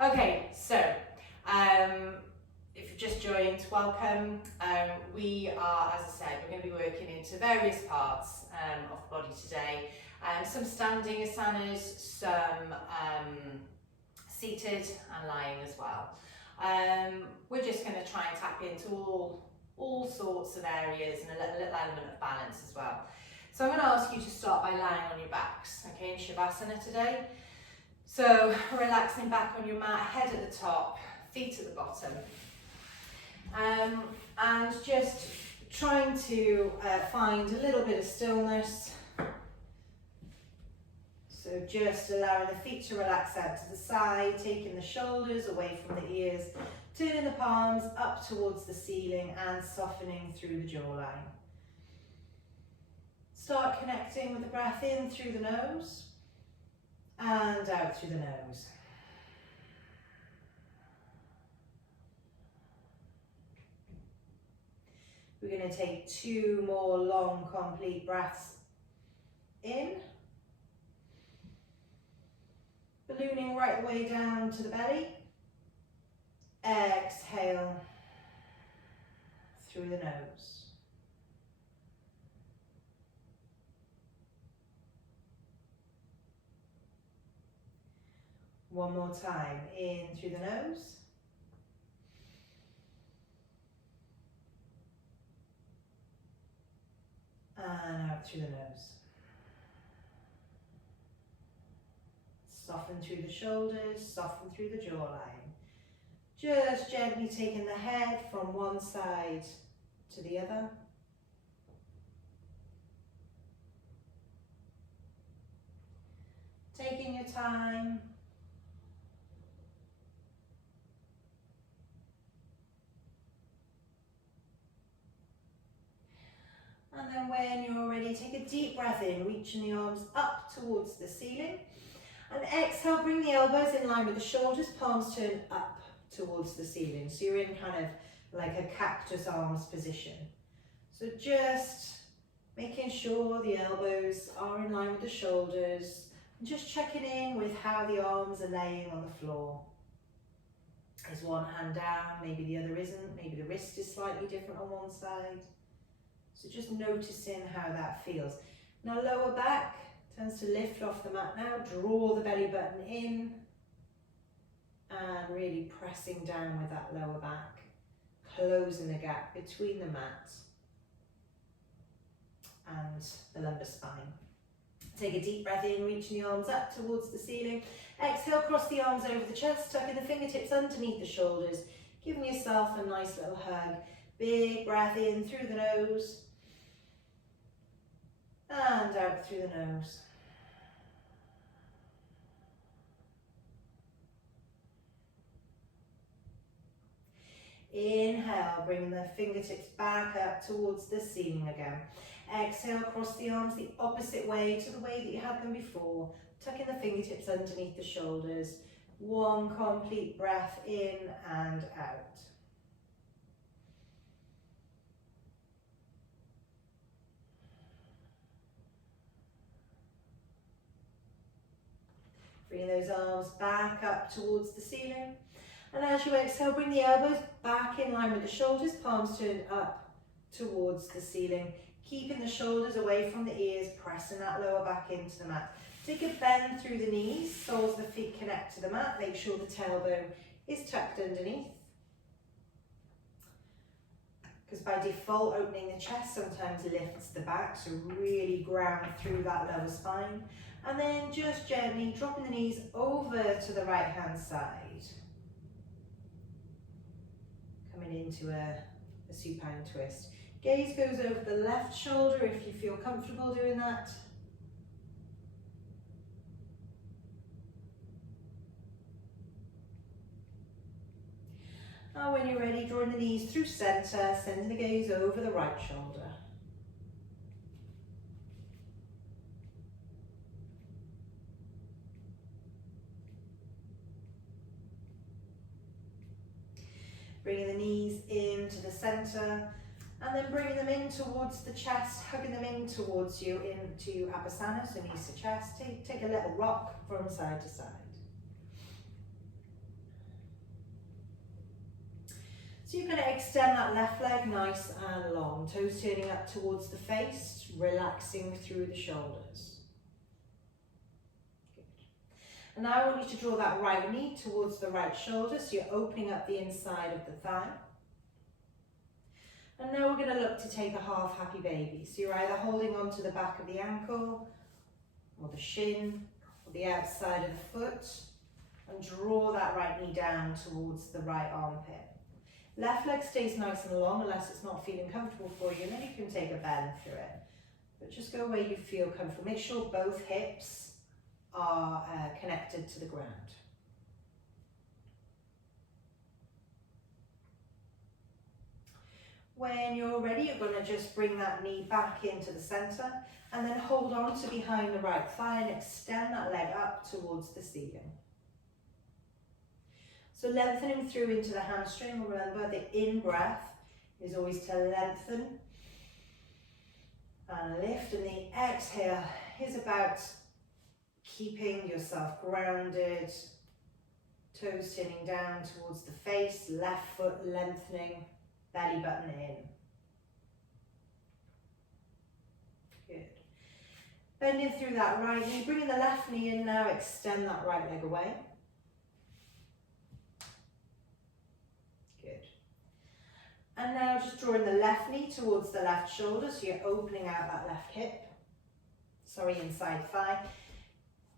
Okay, so if you've just joined, welcome. We are, as I said, we're going to be working into various parts of the body today. Some standing asanas, some seated and lying as well. We're just going to try and tap into all sorts of areas and a little element of balance as well. So I'm going to ask you to start by lying on your backs, okay, in Shavasana today. So relaxing back on your mat, head at the top, feet at the bottom. And just trying to find a little bit of stillness. So just allowing the feet to relax out to the side, taking the shoulders away from the ears, turning the palms up towards the ceiling and softening through the jawline. Start connecting with the breath in through the nose and out through the nose. We're going to take 2 more long, complete breaths in. Ballooning right the way down to the belly. Exhale through the nose. One more time, in through the nose. And out through the nose. Soften through the shoulders, soften through the jawline. Just gently taking the head from one side to the other. Taking your time. And then when you're ready, take a deep breath in, reaching the arms up towards the ceiling. And exhale, bring the elbows in line with the shoulders, palms turn up towards the ceiling. So you're in kind of like a cactus arms position. So just making sure the elbows are in line with the shoulders. And just checking in with how the arms are laying on the floor. Is one hand down, maybe the other isn't, maybe the wrist is slightly different on one side. So just noticing how that feels. Now lower back tends to lift off the mat now. Draw the belly button in. And really pressing down with that lower back. Closing the gap between the mat and the lumbar spine. Take a deep breath in, reaching the arms up towards the ceiling. Exhale, cross the arms over the chest, tucking the fingertips underneath the shoulders. Giving yourself a nice little hug. Big breath in through the nose. And out through the nose. Inhale, bring the fingertips back up towards the ceiling again. Exhale, cross the arms the opposite way to the way that you had them before. Tucking the fingertips underneath the shoulders. One complete breath in and out. Bring those arms back up towards the ceiling. And as you exhale, bring the elbows back in line with the shoulders, palms turned up towards the ceiling. Keeping the shoulders away from the ears, pressing that lower back into the mat. Take a bend through the knees, soles of the feet connect to the mat. Make sure the tailbone is tucked underneath. Because by default, opening the chest sometimes lifts the back, so really ground through that lower spine. And then just gently dropping the knees over to the right hand side. Coming into a supine twist. Gaze goes over the left shoulder if you feel comfortable doing that. And when you're ready, drawing the knees through center, sending the gaze over the right shoulder. Bringing the knees into the center, and then bringing them in towards the chest, hugging them in towards you into Abasana, so knees to chest. Take a little rock from side to side. So you're going to extend that left leg nice and long, toes turning up towards the face, relaxing through the shoulders. Good. And now I want you to draw that right knee towards the right shoulder, so you're opening up the inside of the thigh. And now we're going to look to take a half happy baby. So you're either holding on to the back of the ankle, or the shin, or the outside of the foot, and draw that right knee down towards the right armpit. Left leg stays nice and long unless it's not feeling comfortable for you, and then you can take a bend through it. But just go where you feel comfortable. Make sure both hips are connected to the ground. When you're ready, you're going to just bring that knee back into the center and then hold on to behind the right thigh and extend that leg up towards the ceiling. So lengthening through into the hamstring. Remember, the in-breath is always to lengthen and lift, and the exhale is about keeping yourself grounded, toes turning down towards the face, left foot lengthening, belly button in. Good. Bending through that right knee, bringing the left knee in now, extend that right leg away. Good. And now just drawing the left knee towards the left shoulder, so you're opening out that left hip, inside thigh.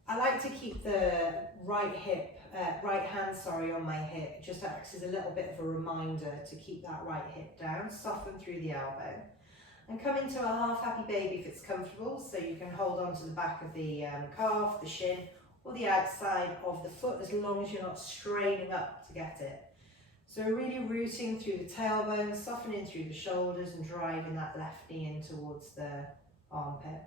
I like to keep the right hand on my hip. It just acts as a little bit of a reminder to keep that right hip down, soften through the elbow. And come into a half happy baby if it's comfortable, so you can hold on to the back of the calf, the shin, or the outside of the foot, as long as you're not straining up to get it. So really rooting through the tailbone, softening through the shoulders and driving that left knee in towards the armpit.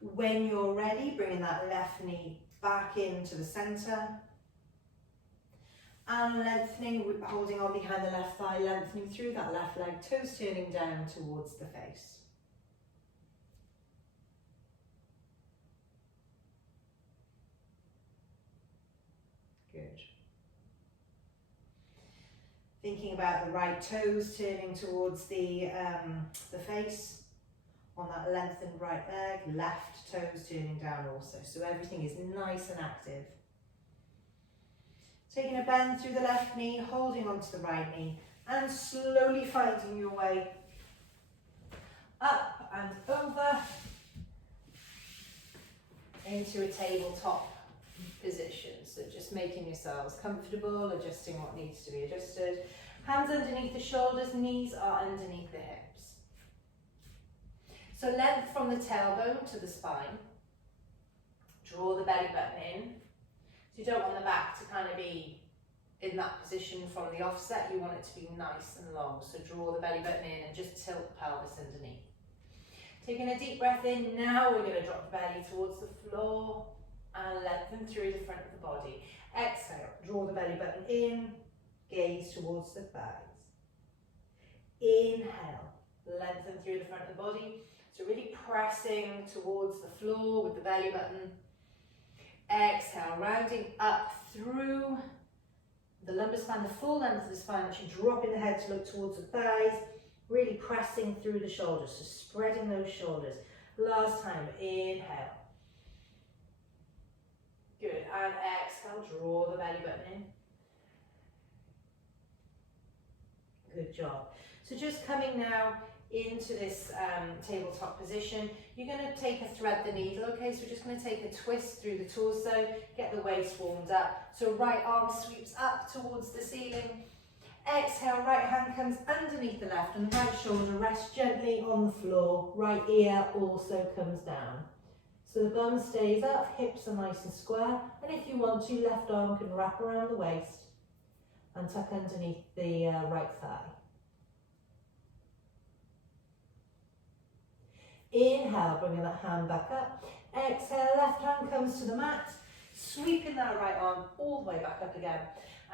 When you're ready, bringing that left knee back into the center and lengthening, holding on behind the left thigh, lengthening through that left leg, toes turning down towards the face. Good. Thinking about the right toes turning towards the face. On that lengthened right leg, left toes turning down also. So everything is nice and active. Taking a bend through the left knee, holding onto the right knee, and slowly finding your way up and over into a tabletop position. So just making yourselves comfortable, adjusting what needs to be adjusted. Hands underneath the shoulders, knees are underneath the hips. So length from the tailbone to the spine. Draw the belly button in. So you don't want the back to kind of be in that position from the offset. You want it to be nice and long. So draw the belly button in and just tilt the pelvis underneath. Taking a deep breath in. Now we're going to drop the belly towards the floor and lengthen through the front of the body. Exhale. Draw the belly button in. Gaze towards the thighs. Inhale. Lengthen through the front of the body. So really pressing towards the floor with the belly button. Exhale, rounding up through the lumbar spine, the full length of the spine, actually dropping the head to look towards the thighs, really pressing through the shoulders, so spreading those shoulders. Last time, inhale. Good, and exhale, draw the belly button in. Good job. So just coming now into this tabletop position, you're going to take a thread the needle, okay? So we're just going to take a twist through the torso, get the waist warmed up. So right arm sweeps up towards the ceiling. Exhale, right hand comes underneath the left and right shoulder rests gently on the floor. Right ear also comes down. So the bum stays up, hips are nice and square, and if you want to, left arm can wrap around the waist and tuck underneath the right thigh. Inhale, bringing that hand back up. Exhale, left hand comes to the mat, sweeping that right arm all the way back up again,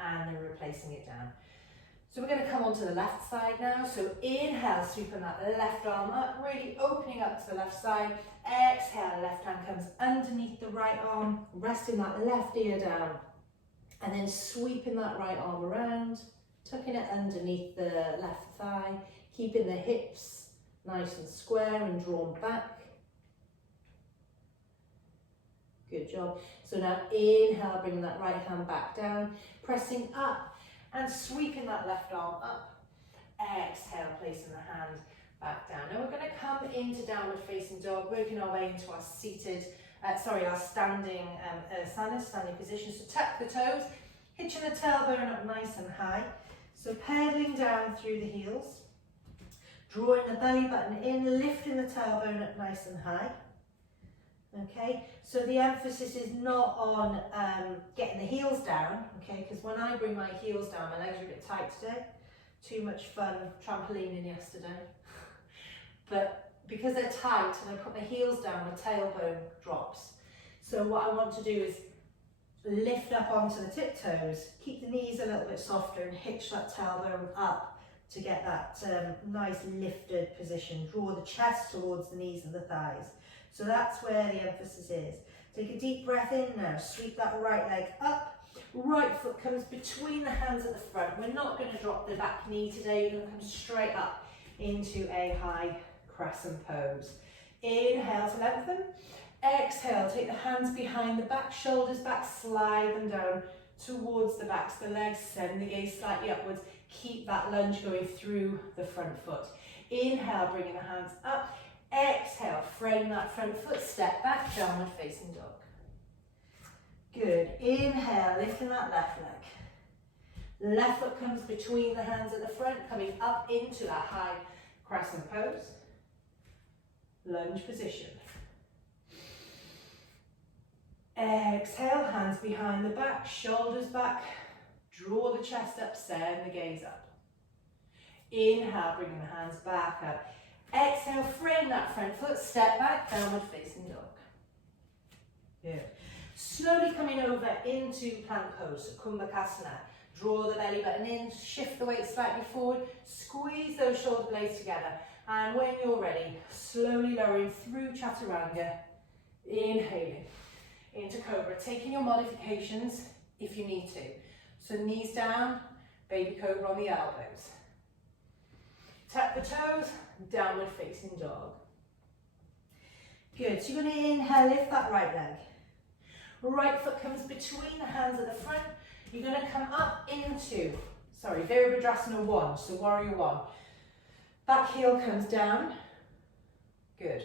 and then replacing it down. So we're going to come onto the left side now. So inhale, sweeping that left arm up, really opening up to the left side. Exhale, left hand comes underneath the right arm, resting that left ear down. And then sweeping that right arm around, tucking it underneath the left thigh, keeping the hips nice and square and drawn back. Good job. So now inhale, bringing that right hand back down, pressing up and sweeping that left arm up. Exhale, placing the hand back down. Now we're going to come into downward facing dog, working our way into our seated, our standing standing position. So tuck the toes, hitching the tailbone up nice and high. So pedaling down through the heels, drawing the belly button in, lifting the tailbone up nice and high. Okay, so the emphasis is not on getting the heels down, okay, because when I bring my heels down, my legs are a bit tight today. Too much fun trampolining yesterday. But because they're tight and I put my heels down, my tailbone drops. So what I want to do is lift up onto the tiptoes, keep the knees a little bit softer and hitch that tailbone up to get that nice lifted position. Draw the chest towards the knees and the thighs. So that's where the emphasis is. Take a deep breath in now, sweep that right leg up. Right foot comes between the hands at the front. We're not going to drop the back knee today, you're going to come straight up into a high crescent pose. Inhale to lengthen. Exhale, take the hands behind the back, shoulders back, slide them down towards the backs of the legs, send the gaze slightly upwards. Keep that lunge going through the front foot. Inhale, bringing the hands up. Exhale, frame that front foot, step back, downward facing dog. Good. Inhale, lifting that left leg. Left foot comes between the hands at the front, coming up into that high crescent pose. Lunge position. Exhale, hands behind the back, shoulders back. Draw the chest up, send the gaze up. Inhale, bringing the hands back up. Exhale, frame that front foot, step back, downward facing dog. Good. Slowly coming over into plank pose, so Kumbhakasana. Draw the belly button in, shift the weight slightly forward, squeeze those shoulder blades together. And when you're ready, slowly lowering through Chaturanga, inhaling into Cobra, taking your modifications if you need to. So knees down, baby Cobra on the elbows. Tap the toes, downward facing dog. Good, so you're going to inhale, lift that right leg. Right foot comes between the hands at the front. You're going to come up into, Virabhadrasana 1, so Warrior 1. Back heel comes down. Good.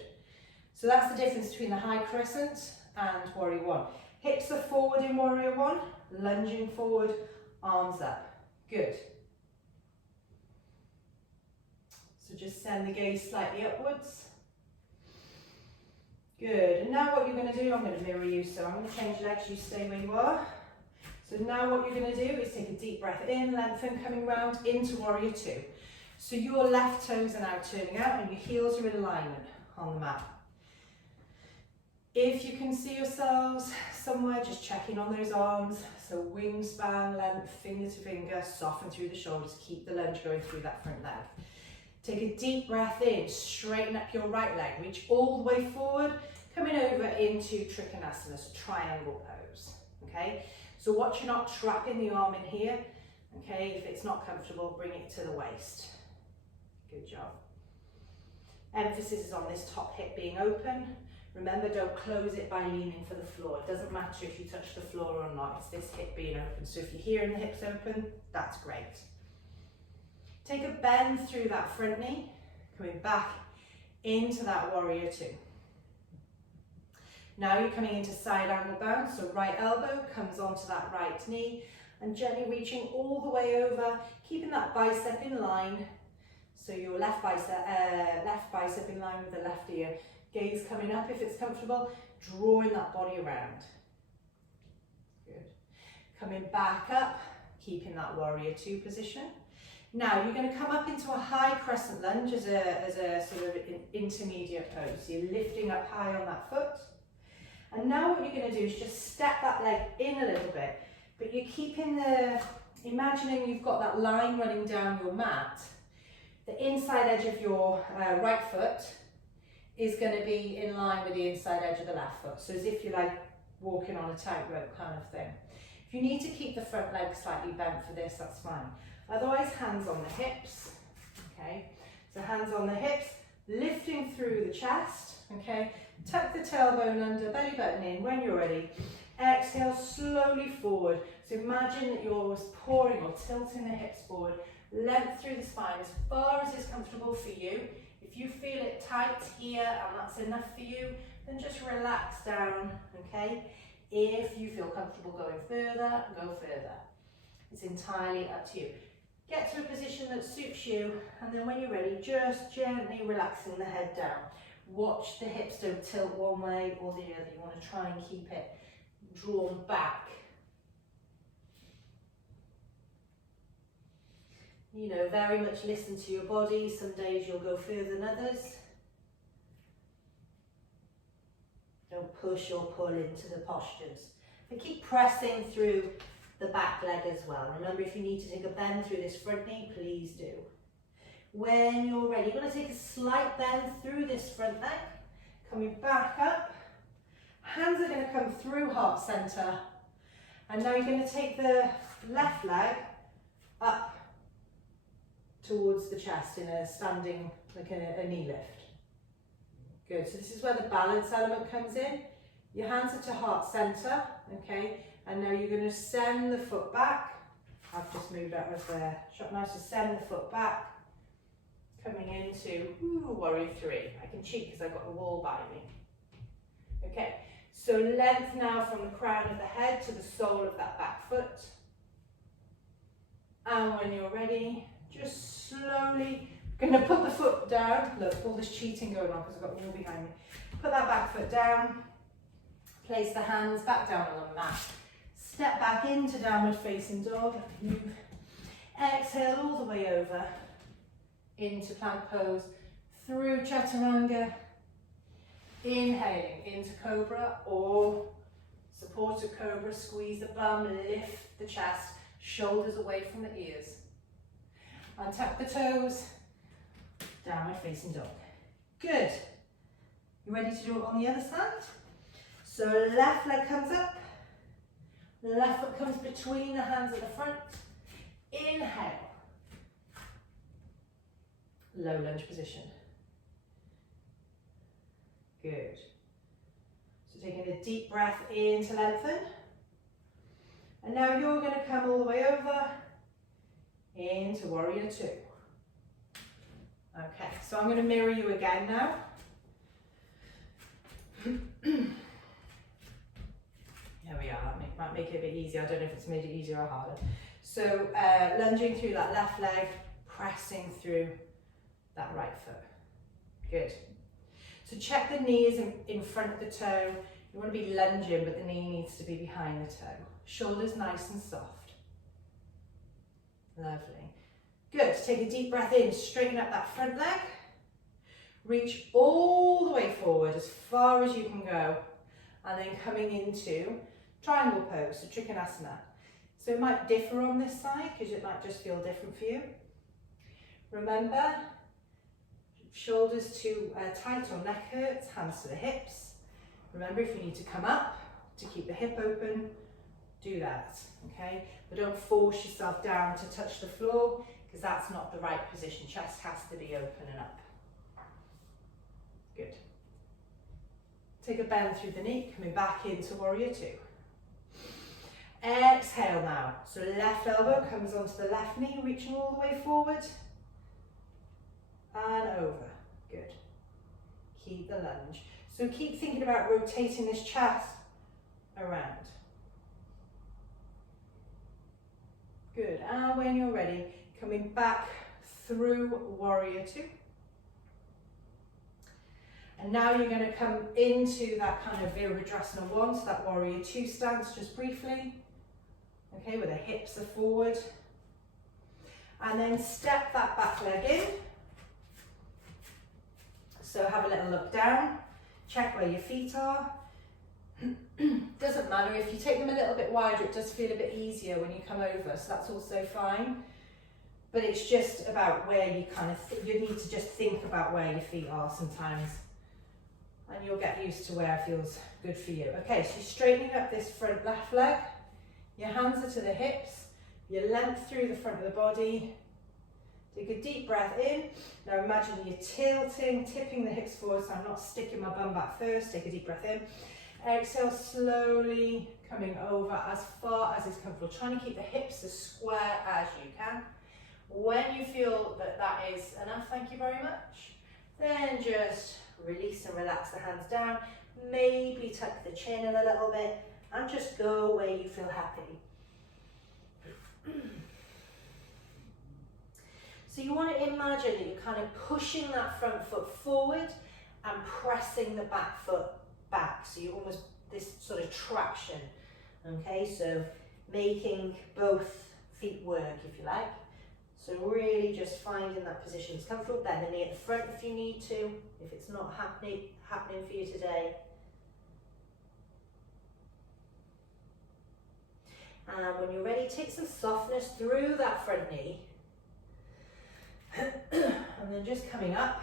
So that's the difference between the high crescent and Warrior 1. Hips are forward in Warrior 1, lunging forward, arms up. Good. So just send the gaze slightly upwards. Good, and now what you're going to do, I'm going to mirror you, so I'm going to change legs, you stay where you are. So now what you're going to do is take a deep breath in, lengthen, coming round into Warrior 2. So your left toes are now turning out and your heels are in alignment on the mat. If you can see yourselves somewhere, just checking on those arms. So wingspan, length, finger to finger, soften through the shoulders, keep the lunge going through that front leg. Take a deep breath in, straighten up your right leg, reach all the way forward, coming over into Trikonasana, so triangle pose, okay? So watch you're not trapping the arm in here, okay? If it's not comfortable, bring it to the waist. Good job. Emphasis is on this top hip being open. Remember, don't close it by leaning for the floor. It doesn't matter if you touch the floor or not, it's this hip being open. So if you're hearing the hips open, that's great. Take a bend through that front knee, coming back into that Warrior 2. Now you're coming into side angle bound, so right elbow comes onto that right knee and gently reaching all the way over, keeping that bicep in line. So your left bicep in line with the left ear. Gaze coming up if it's comfortable, drawing that body around. Good. Coming back up, keeping that Warrior 2 position. Now you're going to come up into a high crescent lunge as a sort of intermediate pose. So you're lifting up high on that foot. And now what you're going to do is just step that leg in a little bit, but you're keeping imagining you've got that line running down your mat. The inside edge of your right foot is going to be in line with the inside edge of the left foot. So as if you're like walking on a tightrope kind of thing. If you need to keep the front leg slightly bent for this, that's fine. Otherwise, hands on the hips, okay? So hands on the hips, lifting through the chest, okay? Tuck the tailbone under, belly button in when you're ready. Exhale slowly forward. So imagine that you're pouring or tilting the hips forward, length through the spine as far as is comfortable for you. If you feel it tight here and that's enough for you, then just relax down, okay? If you feel comfortable going further, go further. It's entirely up to you. Get to a position that suits you, and then when you're ready, just gently relaxing the head down. Watch the hips don't tilt one way or the other. You want to try and keep it drawn back. You know, very much listen to your body. Some days you'll go further than others. Don't push or pull into the postures. But keep pressing through the back leg as well. Remember, if you need to take a bend through this front knee, please do. When you're ready, you're going to take a slight bend through this front leg. Coming back up. Hands are going to come through heart center. And now you're going to take the left leg up towards the chest in a standing, like a knee lift. Good, so this is where the balance element comes in. Your hands are to heart center, okay? And now you're going to send the foot back. I've just moved out of there. Nice to send the foot back. Coming into warrior three. I can cheat because I've got the wall by me. Okay, so length now from the crown of the head to the sole of that back foot. And when you're ready, just slowly, going to put the foot down. Look, all this cheating going on because I've got the wall behind me. Put that back foot down. Place the hands back down on the mat. Step back into downward facing dog. Move. Exhale all the way over into plank pose through chaturanga. Inhaling into cobra or supported cobra. Squeeze the bum, lift the chest, shoulders away from the ears. Untuck the toes. Downward facing dog. Good. You ready to do it on the other side? So left leg comes up. Left foot comes between the hands at the front. Inhale. Low lunge position. Good. So taking a deep breath in to lengthen. And now you're going to come all the way over into warrior two. Okay, so I'm going to mirror you again now. There we are, might make it a bit easier. I don't know if it's made it easier or harder. So lunging through that left leg, pressing through that right foot. Good. So check the knee is in front of the toe. You want to be lunging, but the knee needs to be behind the toe. Shoulders nice and soft. Lovely. Good. Take a deep breath in, straighten up that front leg. Reach all the way forward as far as you can go. And then coming into triangle pose, so trikonasana. So it might differ on this side because it might just feel different for you. Remember, shoulders too tight or neck hurts, hands to the hips. Remember, if you need to come up to keep the hip open, do that, okay? But don't force yourself down to touch the floor because that's not the right position. Chest has to be open and up. Good. Take a bend through the knee, coming back into warrior two. Exhale now. So left elbow comes onto the left knee, reaching all the way forward. And over. Good. Keep the lunge. So keep thinking about rotating this chest around. Good. And when you're ready, coming back through warrior two. And now you're going to come into that kind of Virabhadrasana 1, so that warrior 2 stance just briefly. Okay, where the hips are forward. And then step that back leg in. So have a little look down. Check where your feet are. Doesn't matter, if you take them a little bit wider, it does feel a bit easier when you come over, so that's also fine. But it's just about where you kind of, you need to just think about where your feet are sometimes. And you'll get used to where it feels good for you. Okay, so you're straightening up this front left leg. Your hands are to the hips, your length through the front of the body. Take a deep breath in. Now imagine you're tilting, tipping the hips forward, so I'm not sticking my bum back first. Take a deep breath in. Exhale, slowly coming over as far as is comfortable. Trying to keep the hips as square as you can. When you feel that that is enough, thank you very much, then just release and relax the hands down. Maybe tuck the chin in a little bit and just go where you feel happy. So you want to imagine that you're kind of pushing that front foot forward and pressing the back foot back. So you almost, this sort of traction. Okay, so making both feet work, if you like. So really just finding that position that's comfortable. Bend the knee at the front if you need to, if it's not happening for you today. And when you're ready, take some softness through that front knee. And then just coming up.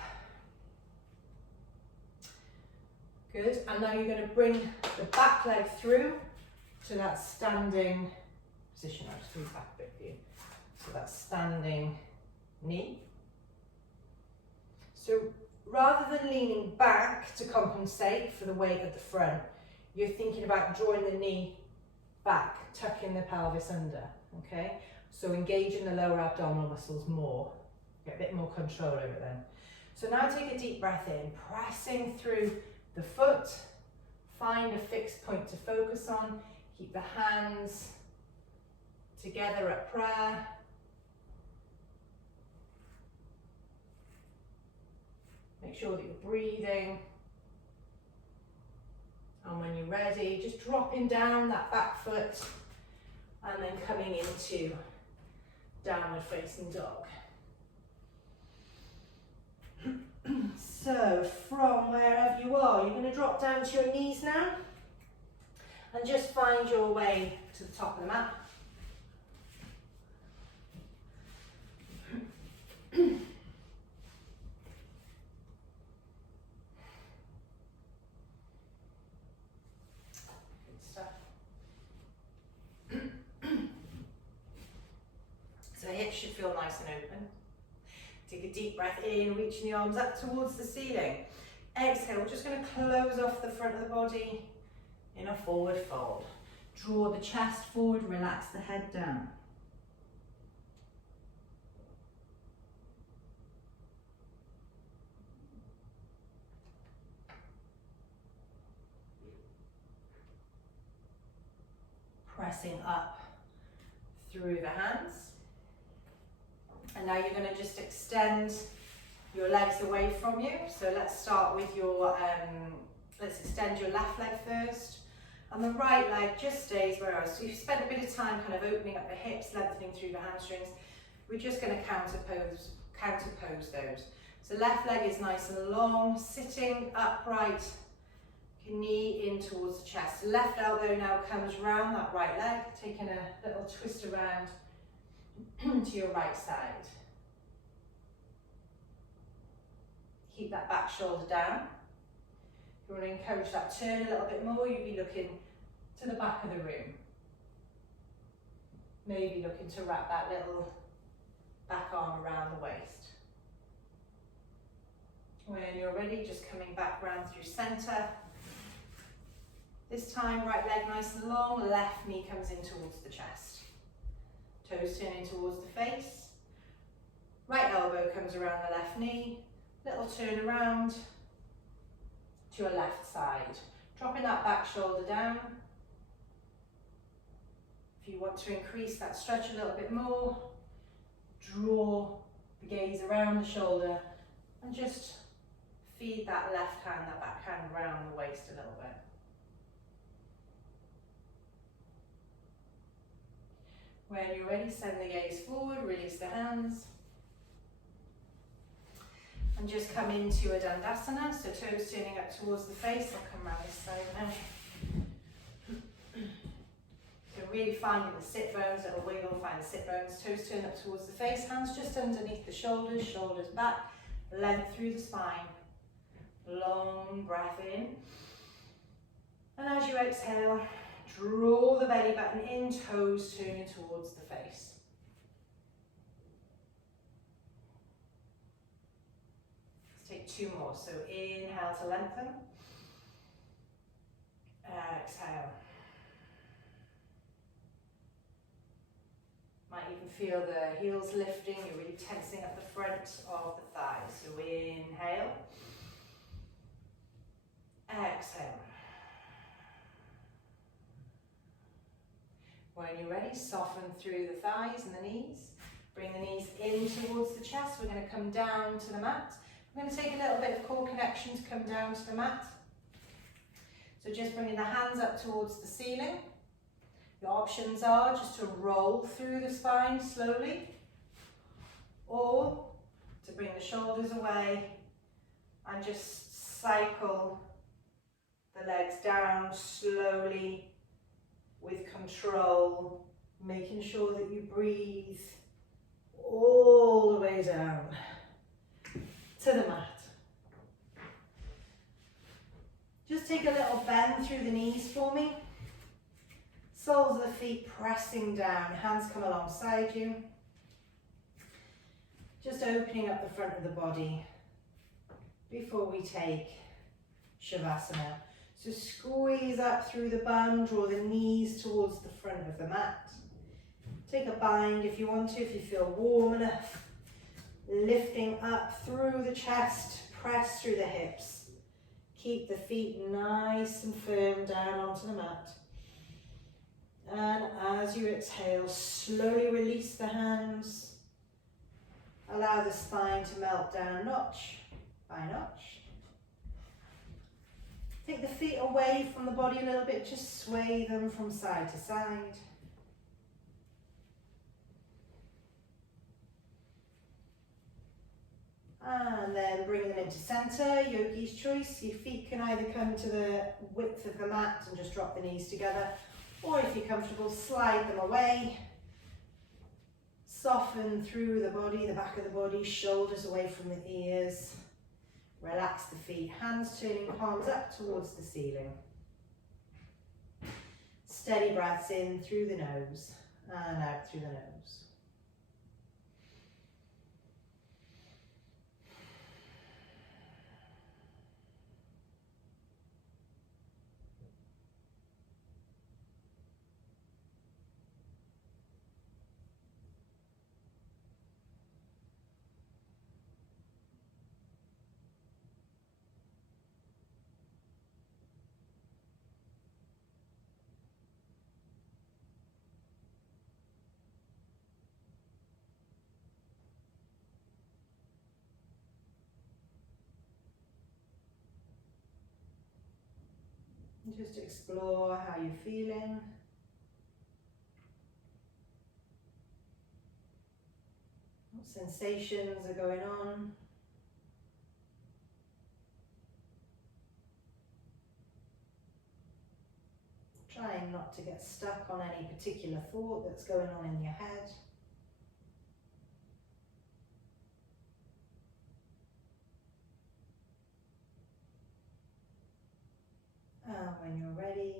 Good. And now you're going to bring the back leg through to that standing position. I'll just move back a bit for you. So that standing knee. So rather than leaning back to compensate for the weight at the front, you're thinking about drawing the knee back, tucking the pelvis under, okay? So engaging the lower abdominal muscles more, get a bit more control over it then. So now take a deep breath in, pressing through the foot, find a fixed point to focus on, keep the hands together at prayer. Make sure that you're breathing. And when you're ready, just dropping down that back foot and then coming into downward facing dog. So from wherever you are, you're going to drop down to your knees now and just find your way to the top of the mat. So the hips should feel nice and open. Take a deep breath in, reaching the arms up towards the ceiling. Exhale, we're just going to close off the front of the body in a forward fold. Draw the chest forward, relax the head down. Pressing up through the hands. And now you're going to just extend your legs away from you. So let's start with your, let's extend your left leg first. And the right leg just stays where it is. So you've spent a bit of time kind of opening up the hips, lengthening through the hamstrings. We're just going to counterpose those. So left leg is nice and long, sitting upright, knee in towards the chest. Left elbow now comes round that right leg, taking a little twist around to your right side. Keep that back shoulder down. If you want to encourage that turn a little bit more, you'd be looking to the back of the room. Maybe looking to wrap that little back arm around the waist. When you're ready, just coming back round through centre. This time, right leg nice and long, left knee comes in towards the chest. Toes turning towards the face. Right elbow comes around the left knee. Little turn around to your left side. Dropping that back shoulder down. If you want to increase that stretch a little bit more, draw the gaze around the shoulder and just feed that left hand, that back hand around the waist a little bit. When you're ready, send the gaze forward, release the hands. And just come into a Dandasana, so toes turning up towards the face. I'll come around this side now. So really finding the sit bones, little wiggle, find the sit bones, toes turn up towards the face, hands just underneath the shoulders, shoulders back, length through the spine. Long breath in. And as you exhale, Draw the belly button in, toes turning towards the face. Let's take 2 more. So inhale to lengthen. Exhale. Might even feel the heels lifting. You're really tensing up the front of the thighs. So inhale. Exhale. When you're ready, soften through the thighs and the knees. Bring the knees in towards the chest. We're going to come down to the mat. I'm going to take a little bit of core connection to come down to the mat. So just bringing the hands up towards the ceiling. Your options are just to roll through the spine slowly, or to bring the shoulders away and just cycle the legs down slowly with control, making sure that you breathe all the way down to the mat. Just take a little bend through the knees for me. Soles of the feet pressing down, hands come alongside you. Just opening up the front of the body before we take Shavasana. So squeeze up through the bum, draw the knees towards the front of the mat. Take a bind if you want to, if you feel warm enough. Lifting up through the chest, press through the hips. Keep the feet nice and firm down onto the mat. And as you exhale, slowly release the hands. Allow the spine to melt down notch by notch. Take the feet away from the body a little bit, just sway them from side to side. And then bring them into center, yogi's choice. Your feet can either come to the width of the mat and just drop the knees together, or if you're comfortable, slide them away. Soften through the body, the back of the body, shoulders away from the ears. Relax the feet, hands turning, palms up towards the ceiling. Steady breaths in through the nose and out through the nose. Just explore how you're feeling. What sensations are going on? Trying not to get stuck on any particular thought that's going on in your head. And when you're ready,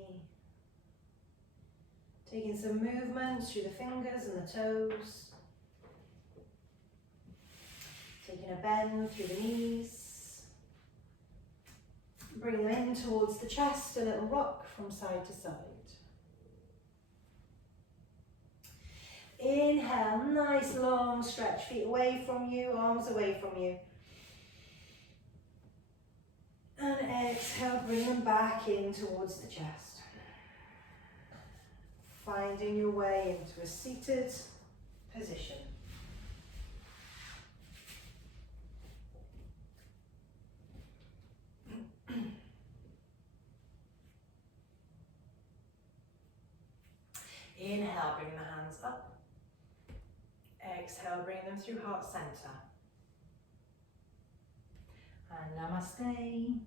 taking some movement through the fingers and the toes. Taking a bend through the knees. Bring them in towards the chest, a little rock from side to side. Inhale, nice long stretch, feet away from you, arms away from you. And exhale, bring them back in towards the chest. Finding your way into a seated position. Inhale, bring the hands up. Exhale, bring them through heart center. And namaste.